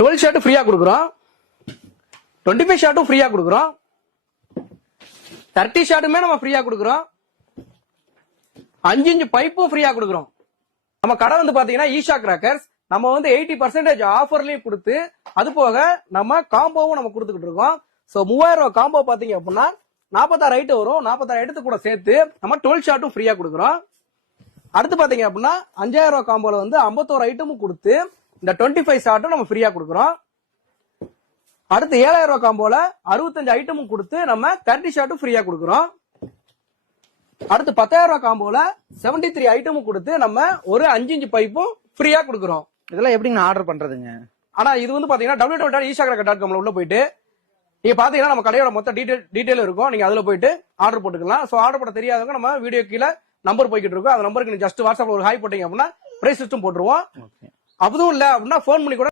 12 short ஃப்ரீயா கொடுக்குறோம். 25 ஷார்ட்டும் ஃப்ரீயா கொடுக்குறோம். 30 ஷார்ட்டுமே நம்ம ஃப்ரீயா கொடுக்குறோம். 5 இன்ச் பைப்பும் ஃப்ரீயா கொடுக்குறோம். நம்ம கடை வந்து பாத்தீங்கன்னா ஈஷா கிராக்கர்ஸ். நம்ம வந்து 80% ஆஃபர்லயும் கொடுத்து அது போக நம்ம காம்போவும் நம்ம கொடுத்துக்கிட்டு இருக்கோம். சோ 3000 ரூபாய் காம்போ பாத்தீங்க அப்படின்னா 46 ஐட்டம் வரும். 46 ஐட்டத்து கூட சேர்த்து நம்ம 12 ஷார்ட்டும் ஃப்ரீயா கொடுக்குறோம். அடுத்து பாத்தீங்க அப்படின்னா 5000 ரூபாய் காம்போல வந்து 51 ஐட்டமும் கொடுத்து இந்த 25 ஷார்ட்டும் நம்ம ஃப்ரீயா கொடுக்குறோம். அடுத்து 7000 ரூபாய் காம்போல 65 ஐட்டமும் கொடுத்து நம்ம 30 ஷார்ட்டும் ஃப்ரீயா கொடுக்குறோம். அடுத்து 10000 ரூபாய் காம்போல 73 ஐட்டமும் கொடுத்து நம்ம ஒரு 5 இன்ச் பைப்பும் ஃப்ரீயா கொடுக்குறோம். இதெல்லாம் எப்படிங்க ஆர்டர் பண்றதுங்க? ஆனா இது வந்து பாத்தீங்கன்னா www.ishakracker.com உள்ள போயிட்டு நீங்க பாத்தீங்கன்னா நம்ம கடையோட மொத்த டீடைல் இருக்கும். நீங்க அதுல போயிட்டு ஆர்டர் போட்டுக்கலாம். சோ ஆர்டர் போட தெரியாதவங்க நம்ம வீடியோ கீழே நம்பர் போய்கிட்டு இருக்கும். அந்த நம்பருக்கு நீங்க ஜஸ்ட் வாட்ஸ்அப்ல ஒரு ஹாய் போட்டீங்க அப்படின்னா பிரைஸ் லிஸ்டும் போட்டுருவோம். அதுவும் இல்ல அப்படின்னா போன் பண்ணி கூட